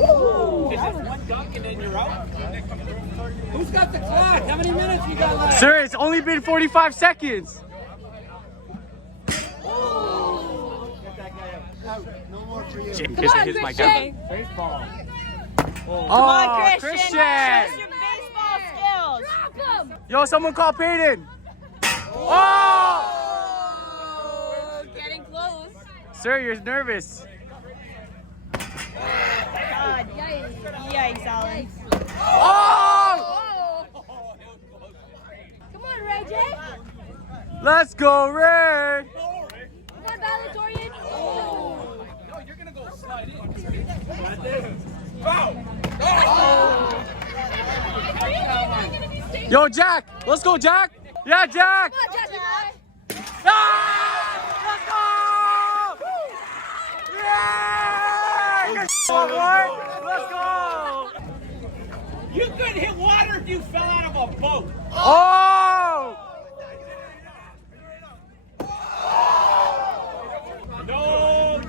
One dunk and then you're out. Who's got the clock? How many minutes you got left? Sir, it's only been 45 seconds. No more for you. Come on, Christian. Baseball. Come on, Christian. Show us your baseball skills. Drop him. Yo, someone call Peyton. Oh! Oh, getting close. Sir, you're nervous. God, yikes, Alan. Oh! Come on, Ray J. Let's go, Ray. Come on, valedictorian. No, you're going to go slide in. Foul. Yo, Jack. Let's go, Jack. Yeah, Jack. Come on, Jesse boy. Ah! Let's go! Yeah! Good shot, boy. Let's go! You couldn't hit water if you fell out of a boat. Oh! No.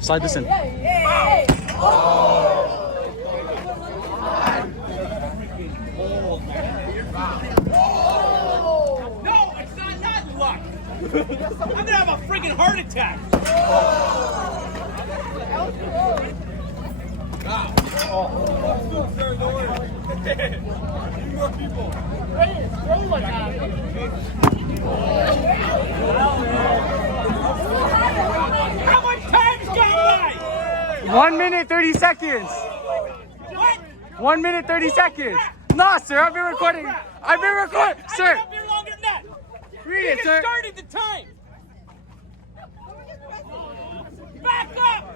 Slide this in. No, it's not luck. I'm going to have a freaking heart attack. How much time's gone by? 1 minute, 30 seconds. What? 1 minute, 30 seconds. Nah, sir, I've been recording. I've been recording. Sir, I've been up here longer than that. read You it, just sir. started the time. Back up.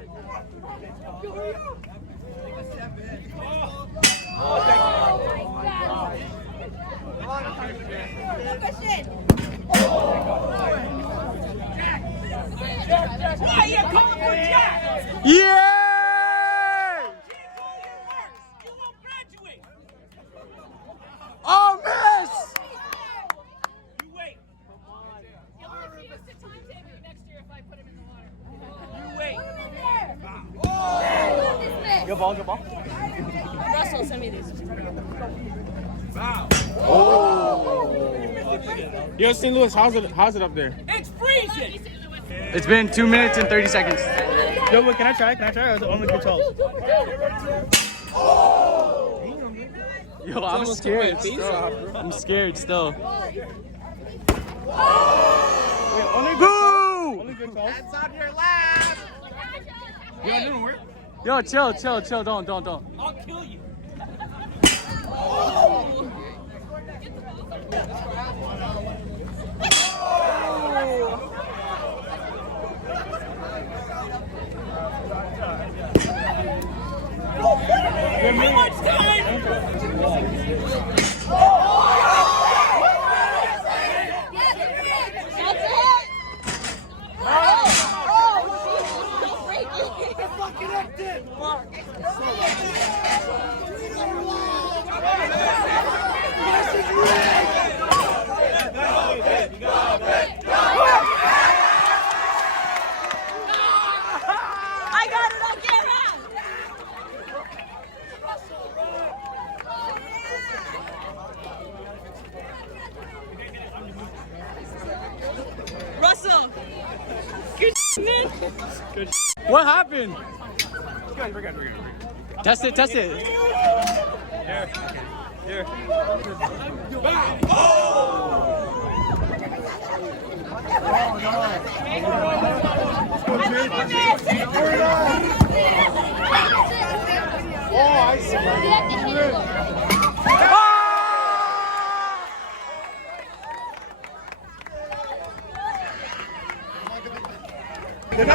Why are you calling for Jack? Yeah! You won't graduate. Oh, miss! You wait. You wait. Good ball, good ball. Russell, send me these. Wow. Yo, St. Louis, how's it up there? It's freezing. It's been 2 minutes and 30 seconds. Yo, wait, can I try? Or is it only controls? Yo, I'm scared still. I'm scared still. Boo! Only controls? That's on your lap. Yo, it didn't work. Yo, chill. Don't. I'll kill you. How much time? I got it, I'll get out. Russell. Good man. What happened? We're good. Test it. Here.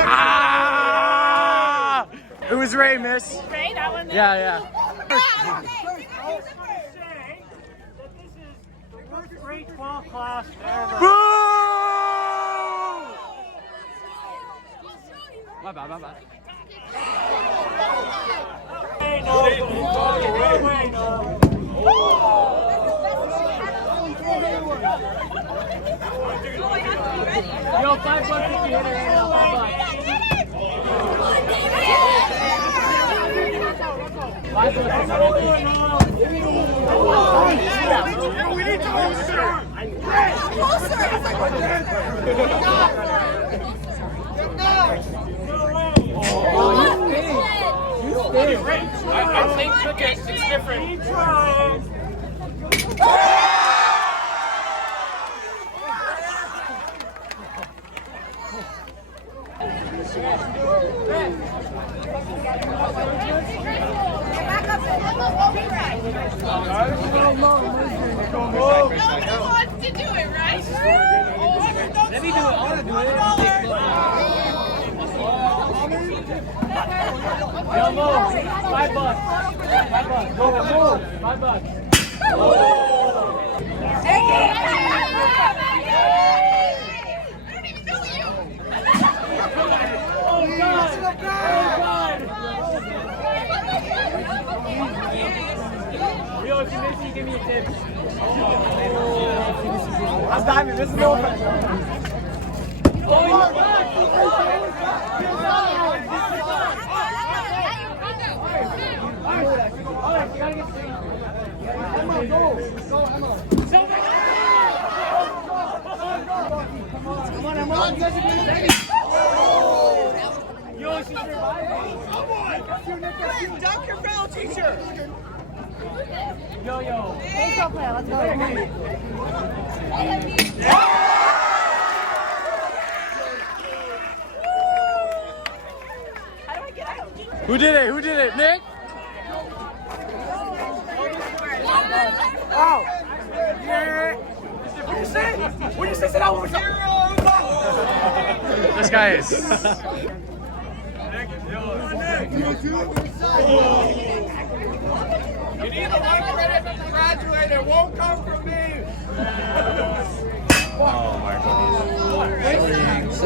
Ah! It was Ray, miss. Ray, that one there? Yeah. Grade 12 class ever. Boo! My bad. Yo, $5 if you hit it right now. $5. We need to hold it on. I think it's different. Nobody wants to do it, right? Let me do it. I want to do it. Yo, Mo, $5. $5. Go, Mo, $5. Oh, God. Oh, God. Yo, if you miss it, give me a tip. I'm diving. This is over. Oh, you're back. Yo, she's reviving. Dunk your fellow teacher. Yo. Let's go play. Let's go. How do I get out? Who did it? Who did it? Nick? Oh. Yeah. What you say? What you say? Sit down. This guy is. You need a lot of credit from the graduate. It won't come from me. Oh my goodness.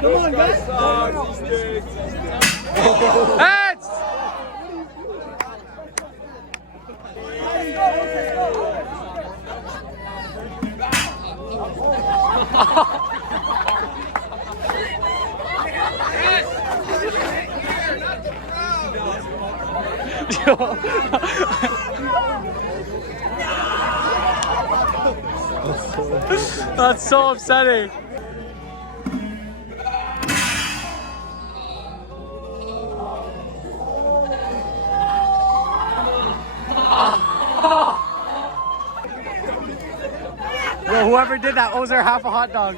Come on, guys. Heads. That's so upsetting. Yo, whoever did that owes her half a hot dog.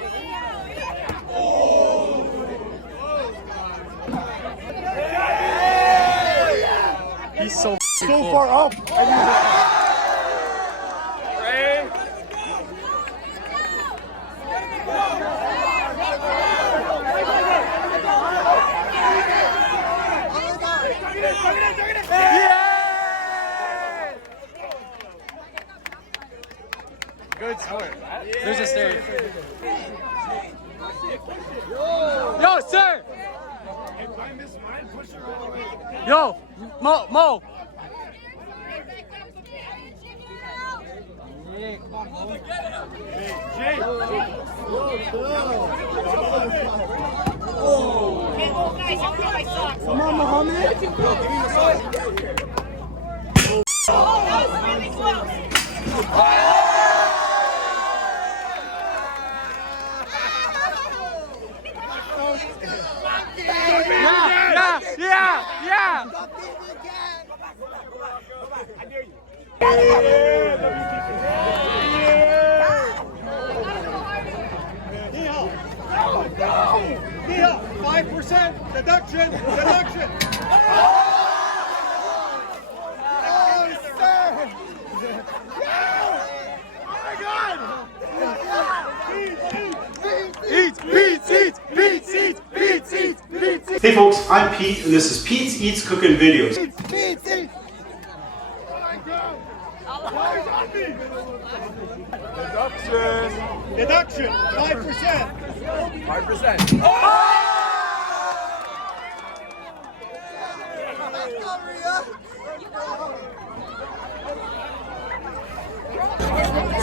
He's so cool. Far up. Good sport. There's a stairs. Yo, sir. Yo, Mo. Come on, Mohammed. Oh, that was really close. Yeah. Nia, 5% deduction. Oh, sir. Oh my God. Eat. Hey folks, I'm Pete and this is Pete's Eats Cooking Videos. Eat. Deduction, 5%. 5%.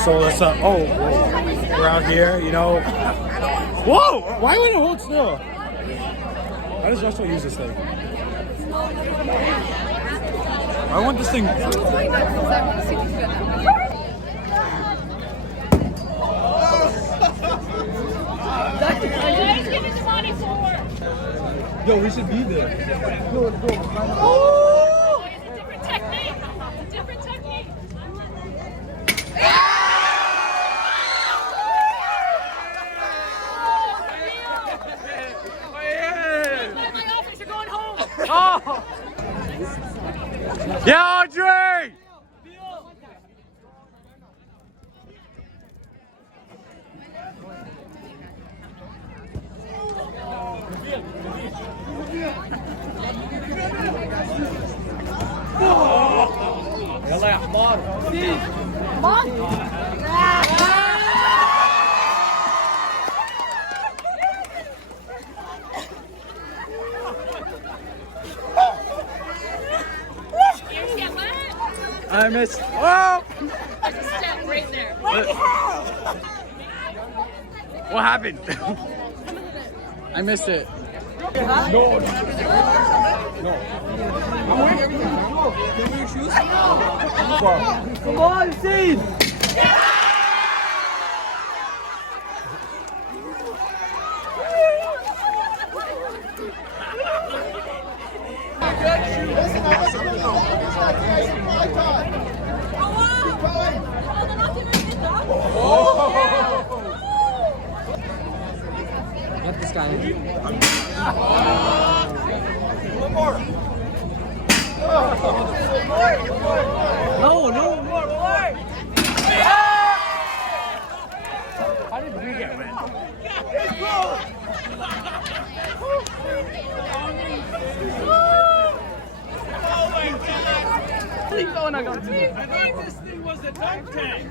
So let's we're out here, you know. Whoa! Why would it hold still? Why does Joshua use this thing? I want this thing. Yo, we should be there. Oh, it's a different technique. A different technique. My office, you're going home. Oh! Yeah, Andre! يلا يا حمار. Here's your what? I missed. Oh! There's a step right there. What happened? I missed it. No. Come on, Steve! Let this guy in. One more. No more. How did we get win? This thing was a dunk tank.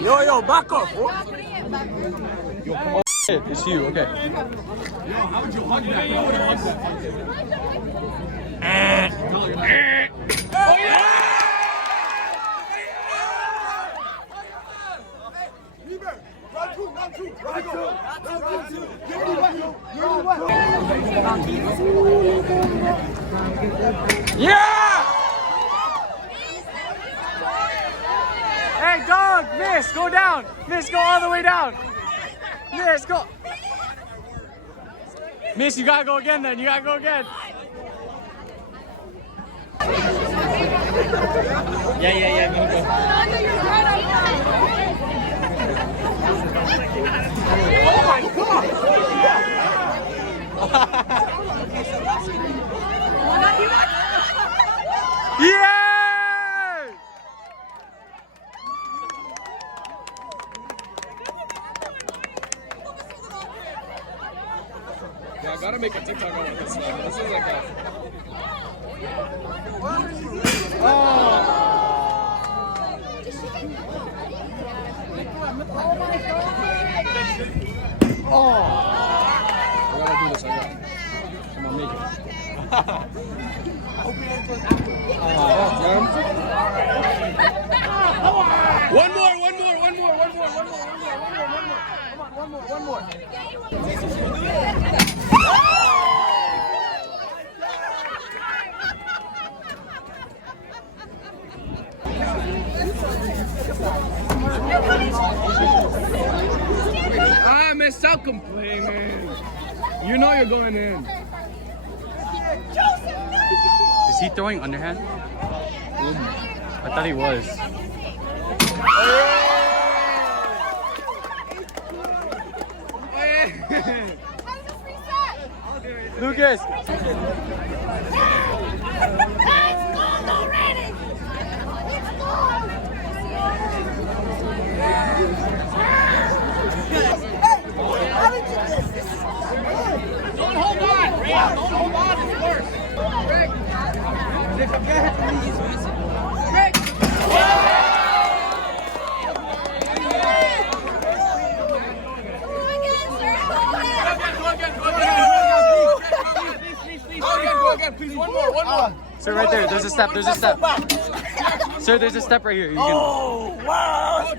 Yo, back up. Yo, come on. It's you, okay. Yo, how would you hug that? You would have hugged that. Oh, yeah! Yeah! Hey, dog, miss, go down. Miss, go all the way down. Miss, go. Miss, you gotta go again then. You gotta go again. Yeah. Go. Oh my God! Yeah! Yeah, I gotta make a TikTok on this one. This is like a. I gotta do this. I'm gonna make it. One more. One more. Stop complaining. You know you're going in. Is he throwing underhand? I thought he was. Lucas! Don't hold on, Ray. Don't hold on. It's worse. Rick. Rick. Go again, please. One more. Sir, right there. There's a step. Sir, there's a step right here. You can... Oh, wow.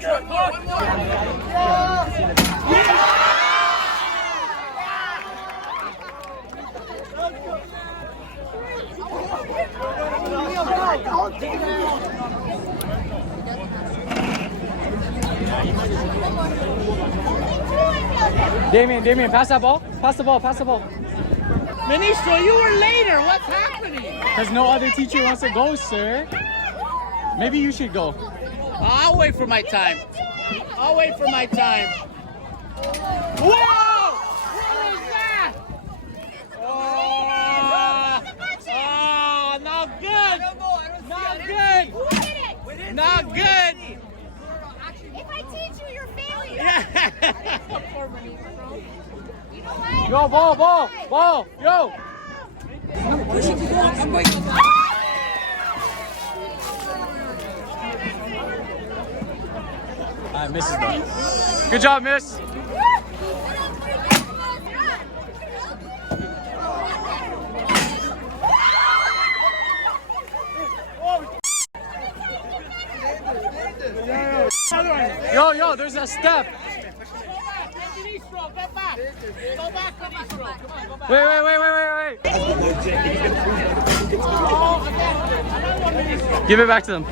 Damien, pass that ball. Pass the ball. Ministro, you were later. What's happening? Because no other teacher wants to go, sir. Maybe you should go. I'll wait for my time. Whoa! What was that? Oh, not good. Not good. If I teach you, you're failing. You know what? Yo, ball, yo. Misses though. Good job, miss. Yo, there's a step. Wait. Give it back to them.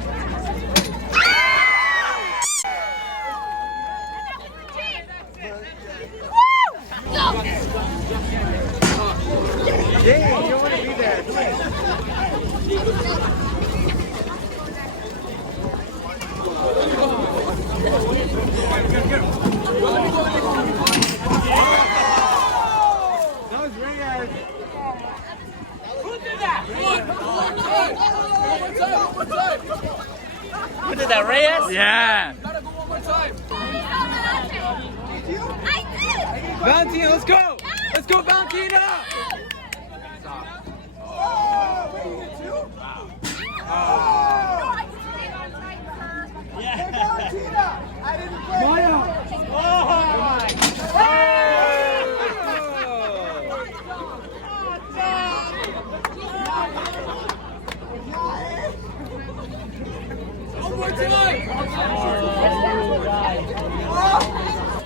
Dang, you don't want to be there. That was Reyes. Who did that? Who did that, Reyes? Yeah. Gotta go one more time. I did. Valentina, let's go. Let's go, Valentina.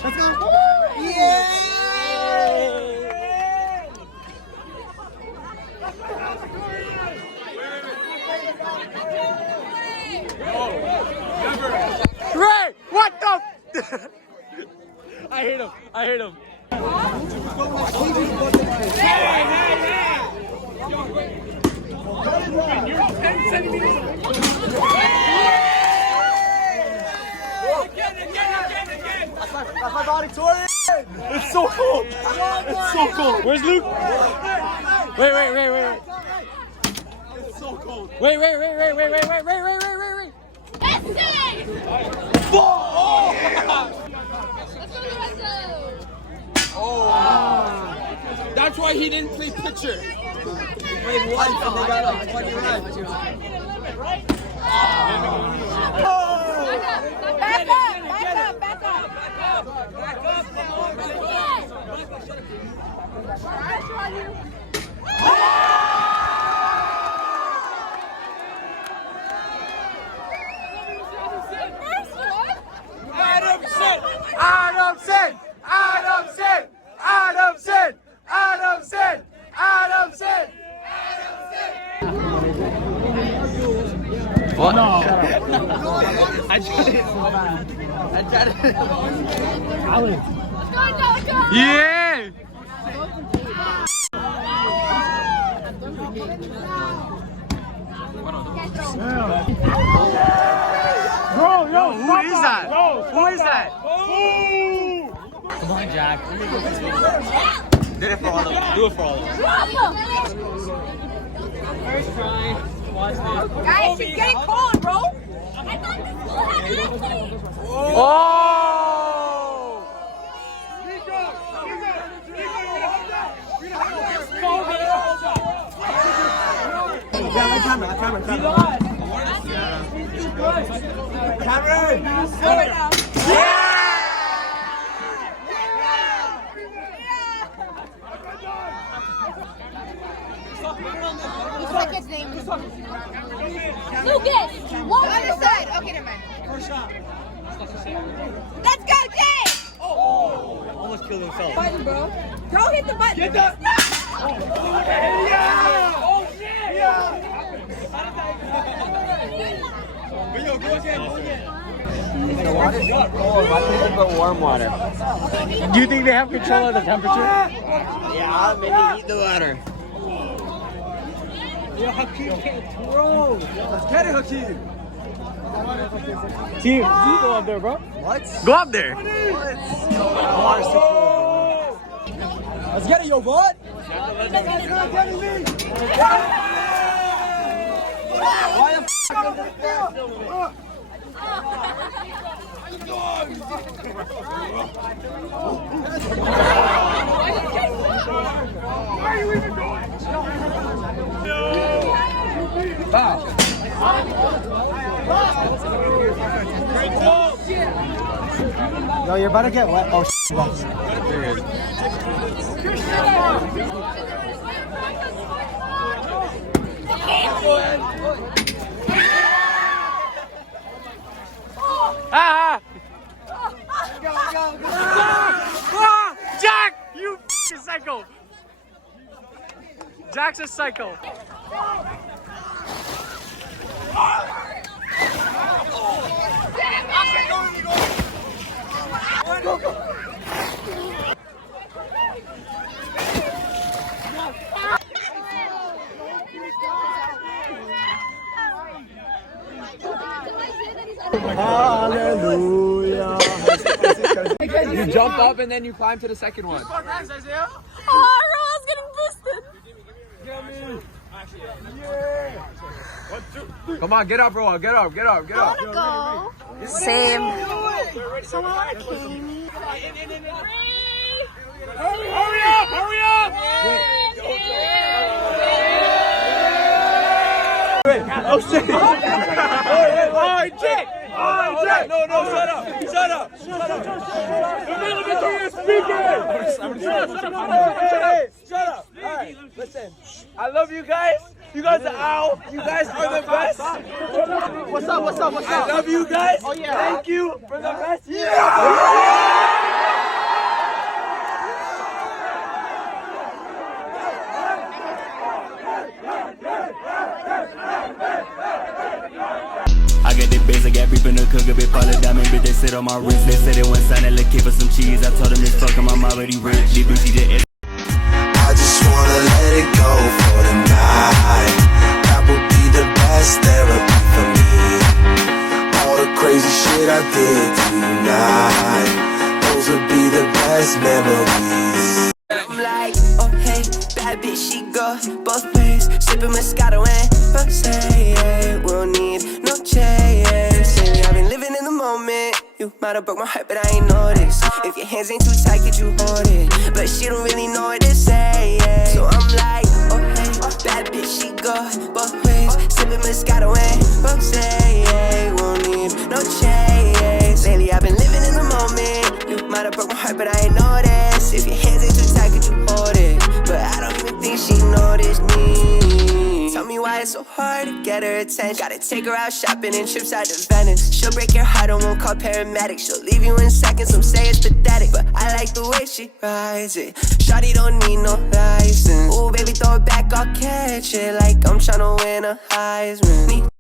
Let's go. Ray, what the? I hate him. That's my body, Tori. It's so cold. It's so cold. Where's Luke? Wait. It's so cold. Wait. That's it! That's why he didn't play pitcher. He played once and they got like 20 runs. Back up. Pressure on you. What? No. I tried it so bad. Yeah. Who is that? Who is that? Come on, Jack. Do it for all of them. First try. Watch this. Guys, she's getting cold, bro. I thought this school had athletes. Oh! What's that kid's name? Lucas! What? Other side. Okay, never mind. First shot. Let's go, Jay! Almost killed himself. Button, bro. Don't hit the button. Get the... Yeah! Oh, shit! Yo, go again. The water's not cold. Why can't they put warm water? Do you think they have control of the temperature? Yeah, maybe heat the water. Yeah, Hakeem can't throw. Let's get it, Hakeem. Team, you go up there, bro. What? Go up there. Let's get it, yo, bud. Why the f***? Yo, you're about to get wet. Oh, Jack! You f***ing psycho! Jack's a psycho. hallelujah. You jump up and then you climb to the second one. Oh, Roll's getting boosted. Come on, get up, bro. Get up, get up, get up. Go. Same. Someone want to kill me. Hurry up, hurry up! Oh, shit. Oh, Jack! Oh, Jack! No, shut up! Shut up! Shut up! Let me through your speaker! Shut up! Alright, listen. I love you guys. You guys are out. You guys are the best. What's up? What's up? What's I up? love you guys. Oh, yeah. Thank you for the best. I got the base, I got beef in the cooker, big pile of diamond, bitch, they sit on my wrist. They said they went sign and look for some cheese. I told them it's fucking my mom, already rich. These bitches just I just wanna let it go for the night. That would be the best therapy for me. All the crazy shit I did tonight, those would be the best memories. I'm like, oh hey, bad bitch, she go both ways. Sipping Moscato and rosé, yeah. We don't need no chase. I've been living in the moment. You might have broke my heart, but I ain't noticed. If your hands ain't too tight, could you hold it? But she don't really know what to say, yeah. So I'm like, oh hey, bad bitch, she go both ways. Sipping Moscato and rosé, yeah. We don't need no chase. Lately I've been living in the moment. You might have broke my heart, but I ain't noticed. If your hands ain't too tight, could you hold it? But I don't even think she noticed me. Tell me why it's so hard to get her attention. Gotta take her out shopping and trips out to Venice. She'll break your heart and won't call paramedics. She'll leave you in seconds, some say it's pathetic, but I like the way she rides it. Shawty don't need no license. Ooh, baby, throw it back, I'll catch it like I'm tryna win a Heisman. Need